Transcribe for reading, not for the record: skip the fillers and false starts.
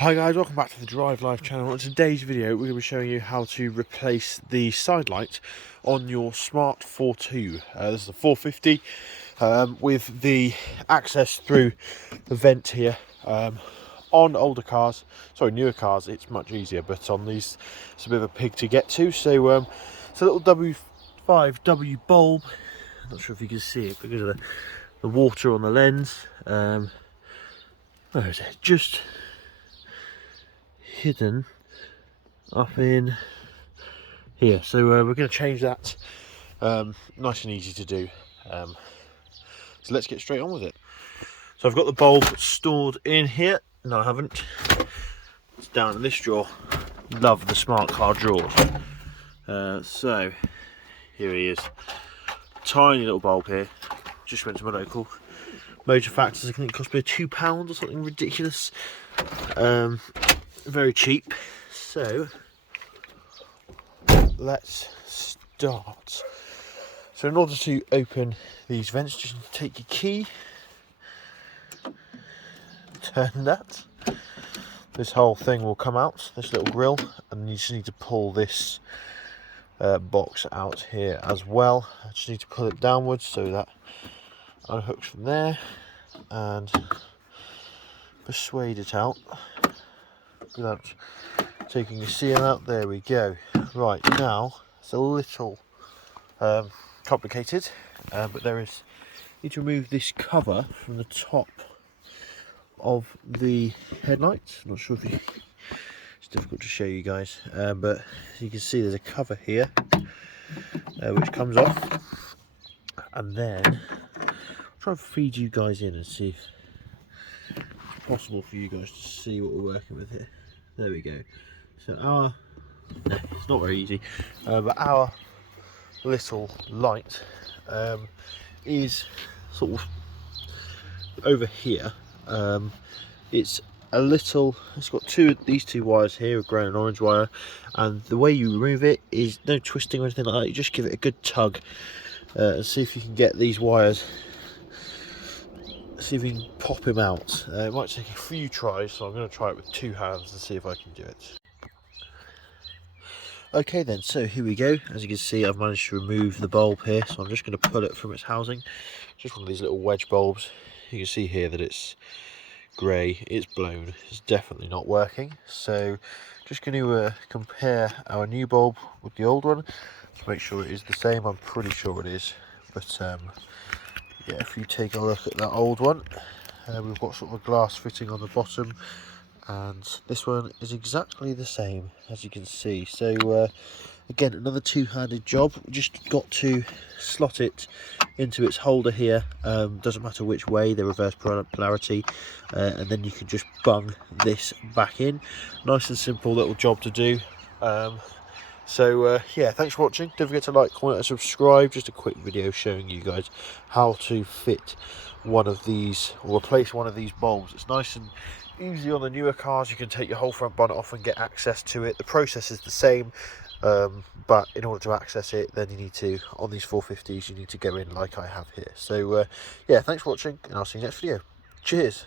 Hi guys, welcome back to the Drive Live channel. In today's video we're going to be showing you how to replace the Sidelight on your Smart 4.2. This is a 450 with the access through the vent here. On older cars, sorry newer cars, it's much easier, but on these it's a bit of a pig to get to. So it's a little W5W bulb. I'm not sure if you can see it because of the water on the lens. Where is it? Just hidden up in here. So we're going to change that. Nice and easy to do. So let's get straight on with it. So I've got the bulb stored in here. No, I haven't. It's down in this drawer. Love the smart car drawers. So here he is. Tiny little bulb here. Just went to my local Motor Factors. I think it cost me £2 or something ridiculous. Very cheap. So let's start. So in order to open these vents, just need to take your key, turn that, this whole thing will come out, this little grill, and you just need to pull this box out here as well. I just need to pull it downwards so that unhooks from there and persuade it out without taking the seal out. There we go. Right, now it's a little complicated, but you need to remove this cover from the top of the headlights. I'm not sure if it's difficult to show you guys, but as you can see there's a cover here which comes off, and then I'll try and feed you guys in and see if it's possible for you guys to see what we're working with here. There we go. So no, it's not very easy, but our little light is sort of over here. It's got these two wires here, a grey and orange wire, and the way you remove it is no twisting or anything like that. You just give it a good tug and see if you can get these wires, see if you can pop him out. It might take a few tries, so I'm going to try it with two hands and see if I can do it. Okay then, so here we go. As you can see, I've managed to remove the bulb here, so I'm just going to pull it from its housing. Just one of these little wedge bulbs. You can see here that it's grey, it's blown, it's definitely not working. So just going to compare our new bulb with the old one to make sure it is the same. I'm pretty sure it is, but yeah, if you take a look at that old one, we've got sort of a glass fitting on the bottom, and this one is exactly the same, as you can see. So again, another two-handed job. We just got to slot it into its holder here. Doesn't matter which way, the reverse polarity, and then you can just bung this back in. Nice and simple little job to do. Yeah, thanks for watching. Don't forget to like, comment and subscribe. Just a quick video showing you guys how to fit one of these, or replace one of these bulbs. It's nice and easy on the newer cars. You can take your whole front bonnet off and get access to it. The process is the same, but in order to access it, then you need to, on these 450s, you need to go in like I have here. So yeah, thanks for watching, and I'll see you next video. Cheers.